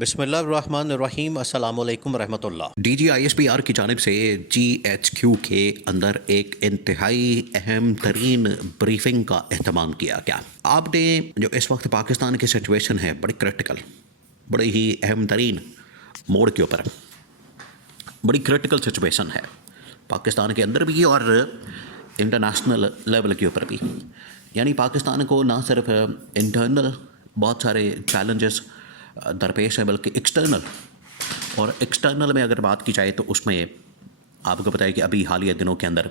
بسم اللہ الرحمن الرحیم۔ السلام علیکم ورحمۃ اللہ۔ D G I S P R کی جانب سے جی ایچ کیو کے اندر ایک انتہائی اہم ترین بریفنگ کا اہتمام کیا گیا۔ آپ نے جو اس وقت پاکستان کی سچویشن ہے بڑی کریٹیکل، بڑی ہی اہم ترین موڑ کے اوپر بڑی کریٹیکل سچویشن ہے پاکستان کے اندر بھی اور انٹرنیشنل لیول کے اوپر بھی۔ یعنی پاکستان کو نہ صرف انٹرنل بہت سارے چیلنجز درپیش ہے بلکہ ایکسٹرنل میں اگر بات کی جائے تو اس میں آپ کو بتائیں کہ ابھی حالیہ دنوں کے اندر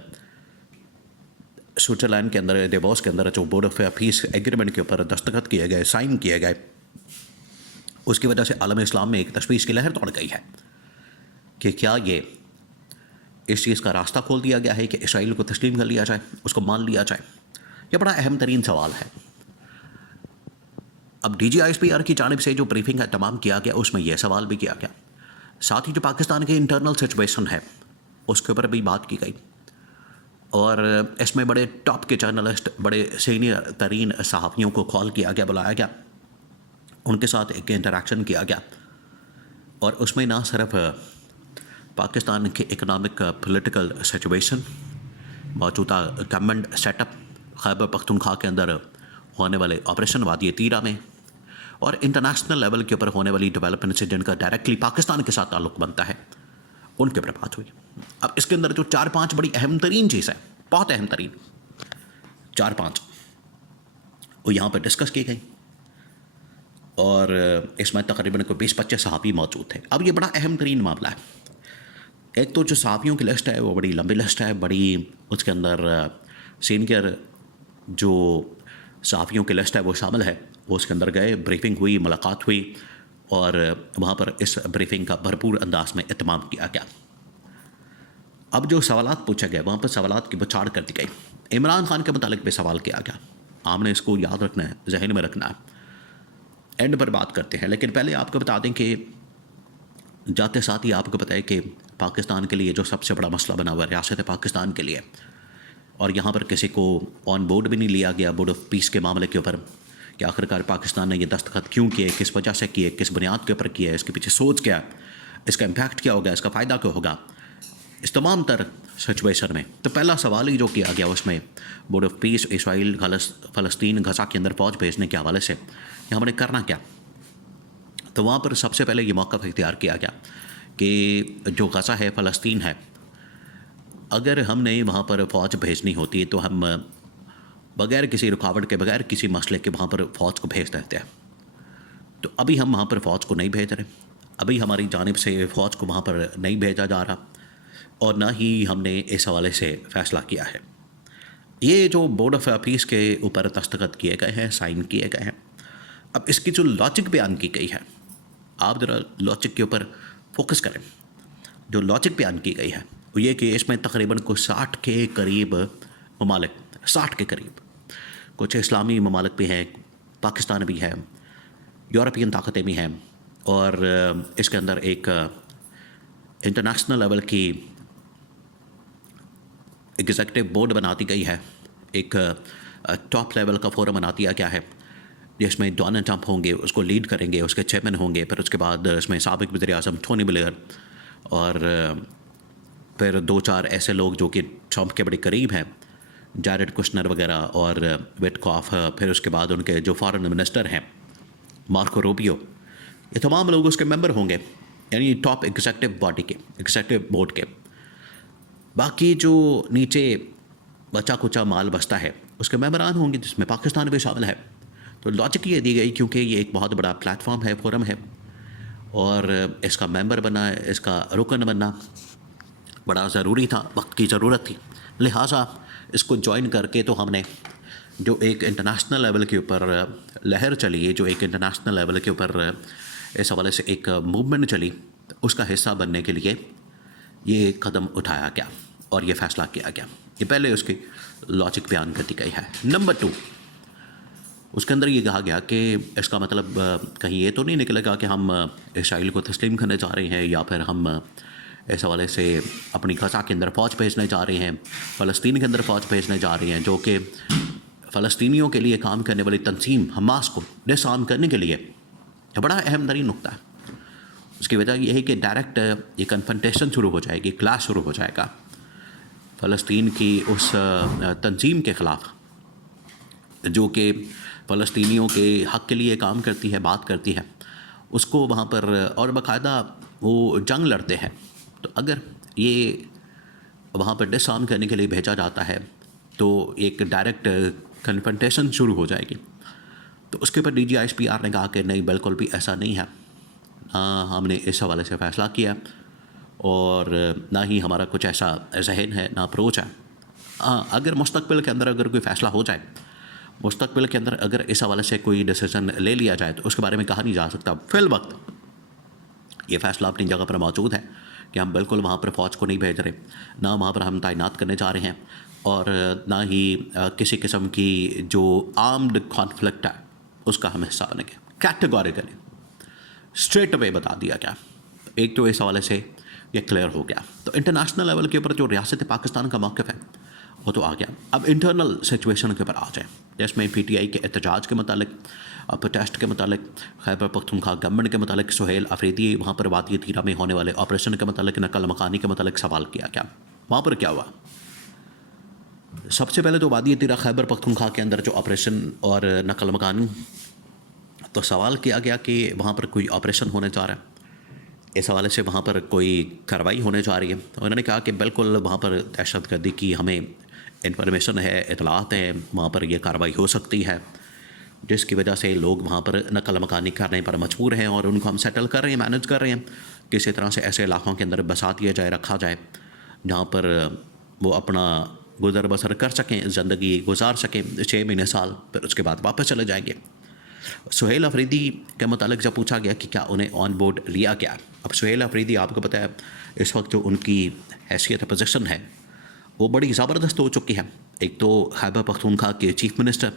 سوئٹزرلینڈ کے اندر دیووس کے اندر جو بورڈ آف پیس ایگریمنٹ کے اوپر دستخط کیے گئے، سائن کیے گئے، اس کی وجہ سے عالم اسلام میں ایک تشویش کی لہر دوڑ گئی ہے کہ کیا یہ اس چیز کا راستہ کھول دیا گیا ہے کہ اسرائیل کو تسلیم کر لیا جائے، اس کو مان لیا جائے۔ یہ بڑا اہم ترین سوال ہے۔ اب D G I S P R کی جانب سے جو بریفنگ کا اہتمام کیا گیا اس میں یہ سوال بھی کیا گیا، ساتھ ہی جو پاکستان کے انٹرنل سچویشن ہے اس کے اوپر بھی بات کی گئی، اور اس میں بڑے ٹاپ کے جرنلسٹ، بڑے سینئر ترین صحافیوں کو کال کیا گیا، بلایا گیا، ان کے ساتھ ایک انٹریکشن کیا گیا، اور اس میں نہ صرف پاکستان کے اکنامک پولیٹیکل سچویشن، موجودہ government set up, Khyber Pakhtunkhwa کے اندر ہونے والے آپریشن وادی تیرہ میں، اور انٹرنیشنل لیول کے اوپر ہونے والی ڈیولپمنٹ سے جن کا ڈائریکٹلی پاکستان کے ساتھ تعلق بنتا ہے، ان کے اوپر بات ہوئی۔ اب اس کے اندر جو 4-5 بڑی اہم ترین چیز ہے، بہت اہم ترین 4-5 وہ یہاں پر ڈسکس کی گئی، اور اس میں تقریباً کوئی 20-25 صحافی موجود تھے۔ اب یہ بڑا اہم ترین معاملہ ہے۔ ایک تو جو صحافیوں کی لسٹ ہے وہ بڑی لمبی لسٹ ہے، بڑی اس کے اندر سینئر جو صحافیوں کی لسٹ ہے وہ شامل ہے، وہ اس کے اندر گئے، بریفنگ ہوئی، ملاقات ہوئی، اور وہاں پر اس بریفنگ کا بھرپور انداز میں اہتمام کیا گیا۔ اب جو سوالات پوچھے گئے وہاں پر سوالات کی بچھاڑ کر دی گئی۔ عمران خان کے متعلق بھی سوال کیا گیا، آپ نے اس کو یاد رکھنا ہے، ذہن میں رکھنا ہے، اینڈ پر بات کرتے ہیں۔ لیکن پہلے آپ کو بتا دیں کہ جاتے ساتھ ہی آپ کو بتائیں کہ پاکستان کے لیے جو سب سے بڑا مسئلہ بنا ہوا ہے ریاست پاکستان کے لیے، اور یہاں پر کسی کو آن بورڈ بھی نہیں لیا گیا بورڈ آف پیس کے معاملے کے اوپر، کہ آخرکار پاکستان نے یہ دستخط کیوں کیے، کس وجہ سے کیے، کس بنیاد کے اوپر کیا ہے، اس کے پیچھے سوچ کیا ہے، اس کا امپیکٹ کیا ہوگا، اس کا فائدہ کیا ہوگا، اس تمام تر سچویشن میں تو پہلا سوال ہی جو کیا گیا اس میں بورڈ آف پیس اسرائیل فلسطین غزہ کے اندر فوج بھیجنے کے حوالے سے ہم نے کرنا کیا۔ تو وہاں پر سب سے پہلے یہ موقف اختیار کیا گیا کہ جو غزہ ہے، فلسطین ہے، اگر ہم نے وہاں پر فوج بھیجنی ہوتی تو ہم بغیر کسی رکاوٹ کے، بغیر کسی مسئلے کے وہاں پر فوج کو بھیج دیتے ہیں۔ تو ابھی ہم وہاں پر فوج کو نہیں بھیج رہے، ابھی ہماری جانب سے فوج کو وہاں پر نہیں بھیجا جا رہا، اور نہ ہی ہم نے اس حوالے سے فیصلہ کیا ہے۔ یہ جو بورڈ آف پیس کے اوپر دستخط کیے گئے ہیں، سائن کیے گئے ہیں، اب اس کی جو لاجک بیان کی گئی ہے، آپ ذرا لاجک کے اوپر فوکس کریں۔ جو لاجک بیان کی گئی ہے وہ یہ کہ اس میں تقریباً کوئی 60 کے قریب ممالک، 60 کے قریب، کچھ اسلامی ممالک بھی ہیں، پاکستان بھی ہے، یورپین طاقتیں بھی ہیں، اور اس کے اندر ایک انٹرنیشنل لیول کی ایگزیکٹو بورڈ بنا دی گئی ہے، ایک ٹاپ لیول کا فورم بنا دیا گیا ہے جس میں ڈونلڈ ٹرمپ ہوں گے، اس کو لیڈ کریں گے، اس کے چیئرمین ہوں گے، پھر اس کے بعد اس میں سابق وزیر اعظم ٹونی بلیئر، اور پھر 2-4 ایسے لوگ جو کہ ٹرمپ کے بڑے قریب ہیں، جیرڈ کشنر وغیرہ اور وٹکاف، پھر اس کے بعد ان کے جو فارن منسٹر ہیں مارکو روبیو، یہ تمام لوگ اس کے ممبر ہوں گے، یعنی ٹاپ ایگزیکٹو باڈی کے، ایگزیکٹو بورڈ کے۔ باقی جو نیچے بچا کچا مال بستا ہے اس کے ممبران ہوں گے، جس میں پاکستان بھی شامل ہے۔ تو لاجک یہ دی گئی کیونکہ یہ ایک بہت بڑا پلیٹ فارم ہے، فورم ہے، اور اس کا ممبر بننا، اس کا رکن بننا بڑا ضروری تھا، وقت کی ضرورت تھی، لہٰذا اس کو جوائن کر کے تو ہم نے جو ایک انٹرنیشنل لیول کے اوپر لہر چلی ہے، جو ایک انٹرنیشنل لیول کے اوپر اس حوالے سے ایک موومنٹ چلی، اس کا حصہ بننے کے لیے یہ قدم اٹھایا گیا اور یہ فیصلہ کیا گیا۔ یہ پہلے اس کی لاجک بیان کر دی گئی ہے۔ نمبر 2، اس کے اندر یہ کہا گیا کہ اس کا مطلب کہیں یہ تو نہیں نکلے گا کہ ہم اسرائیل کو تسلیم کرنے جا رہے ہیں، یا پھر ہم اس حوالے سے اپنی غزہ کے اندر فوج بھیجنے جا رہے ہیں، فلسطین کے اندر فوج بھیجنے جا رہے ہیں، جو کہ فلسطینیوں کے لیے کام کرنے والی تنظیم حماس کو ڈس آرم کرنے کے لیے یہ بڑا اہم ترین نقطہ ہے۔ اس کی وجہ یہ ہے کہ ڈائریکٹ یہ کنفرنٹیشن شروع ہو جائے گی، کلاش شروع ہو جائے گا فلسطین کی اس تنظیم کے خلاف جو کہ فلسطینیوں کے حق کے لیے کام کرتی ہے، بات کرتی ہے، اس کو وہاں پر اور باقاعدہ وہ جنگ لڑتے ہیں. تو اگر یہ وہاں پر ڈس آرم کرنے کے لیے بھیجا جاتا ہے تو ایک ڈائریکٹ کنفرنٹیشن شروع ہو جائے گی. تو اس کے اوپر DGISPR نے کہا کہ نہیں، بالکل بھی ایسا نہیں ہے، نہ ہم نے اس حوالے سے فیصلہ کیا اور نہ ہی ہمارا کچھ ایسا ذہن ہے، نہ اپروچ ہے. اگر مستقبل کے اندر اگر کوئی فیصلہ ہو جائے، مستقبل کے اندر اگر اس حوالے سے کوئی ڈیسیژن لے لیا جائے تو اس کے بارے میں کہا نہیں جا سکتا. فی الوقت یہ فیصلہ اپنی جگہ پر موجود ہے کہ ہم بالکل وہاں پر فوج کو نہیں بھیج رہے، نہ وہاں پر ہم تعینات کرنے جا رہے ہیں، اور نہ ہی کسی قسم کی جو آرمڈ کانفلکٹ ہے اس کا ہم حصہ بنیں گے. کیٹیگوریکلی اسٹریٹ اوے بتا دیا گیا. ایک تو اس حوالے سے یہ کلیئر ہو گیا. تو انٹرنیشنل لیول کے اوپر جو ریاست پاکستان کا موقف ہے وہ تو آ گیا. اب انٹرنل سچویشن کے اوپر آ جائیں، جس میں PTI کے احتجاج کے متعلق، پروٹیسٹ کے متعلق، خیبر پختونخوا گورنمنٹ کے متعلق، سہیل افریدی وہاں پر وادی تیرا میں ہونے والے آپریشن کے متعلق، نقل مکانی کے متعلق سوال کیا گیا. وہاں پر کیا ہوا؟ سب سے پہلے تو وادی تیرا خیبر پختونخوا کے اندر جو آپریشن اور نقل مکانی، تو سوال کیا گیا کہ وہاں پر کوئی آپریشن ہونے جا رہا ہے، اس حوالے سے وہاں پر کوئی کارروائی ہونے جا رہی ہے. انہوں نے کہا کہ بالکل وہاں پر دہشت گردی کی ہمیں انفارمیشن ہے، اطلاعات ہیں، وہاں پر یہ کارروائی ہو سکتی ہے، جس کی وجہ سے لوگ وہاں پر نقل مکانی کرنے پر مجبور ہیں اور ان کو ہم سیٹل کر رہے ہیں، مینج کر رہے ہیں. کسی طرح سے ایسے علاقوں کے اندر بسا دیا جائے، رکھا جائے جہاں پر وہ اپنا گزر بسر کر سکیں، زندگی گزار سکیں 6 مہینے سال، پھر اس کے بعد واپس چلے جائیں گے. سہیل افریدی کے متعلق جب پوچھا گیا کہ کیا انہیں آن بورڈ لیا گیا. اب سہیل افریدی آپ کو پتہ ہے اس وقت جو ان کی حیثیت پوزیشن ہے وہ بڑی زبردست ہو چکی ہے. ایک تو خیبر پختونخوا کے چیف منسٹر،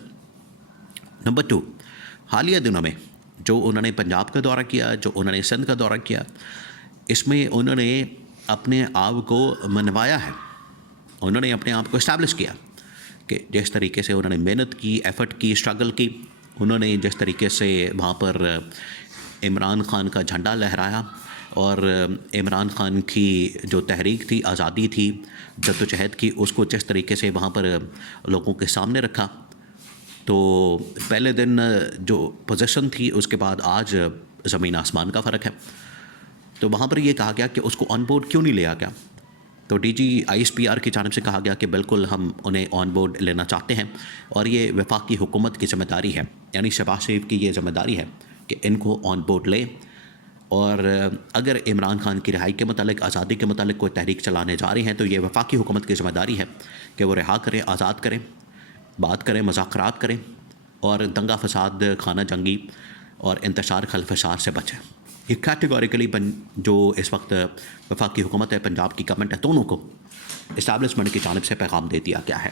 نمبر 2 حالیہ دنوں میں جو انہوں نے پنجاب کا دورہ کیا، جو انہوں نے سندھ کا دورہ کیا، اس میں انہوں نے اپنے آپ کو منوایا ہے، انہوں نے اپنے آپ کو اسٹیبلش کیا کہ جس طریقے سے انہوں نے محنت کی، ایفرٹ کی، اسٹرگل کی، انہوں نے جس طریقے سے وہاں پر عمران خان کا جھنڈا لہرایا اور عمران خان کی جو تحریک تھی، آزادی تھی، جدوجہد کی، اس کو جس طریقے سے وہاں پر لوگوں کے سامنے رکھا. تو پہلے دن جو پوزیشن تھی اس کے بعد آج زمین آسمان کا فرق ہے. تو وہاں پر یہ کہا گیا کہ اس کو آن بورڈ کیوں نہیں لیا گیا. تو DGISPR کی جانب سے کہا گیا کہ بالکل ہم انہیں آن بورڈ لینا چاہتے ہیں اور یہ وفاقی حکومت کی ذمہ داری ہے، یعنی شہباز شریف کی یہ ذمہ داری ہے کہ ان کو آن بورڈ لیں، اور اگر عمران خان کی رہائی کے متعلق، آزادی کے متعلق کوئی تحریک چلانے جا رہے ہیں تو یہ وفاقی حکومت کی ذمہ داری ہے کہ وہ رہا کریں، آزاد کریں، بات کریں، مذاکرات کریں اور دنگا فساد، خانہ جنگی اور انتشار خلفشار سے بچیں. یہ کیٹیگوریکلی جو اس وقت وفاقی حکومت ہے، پنجاب کی گورنمنٹ ہے، دونوں کو اسٹیبلشمنٹ کی جانب سے پیغام دے دیا گیا ہے.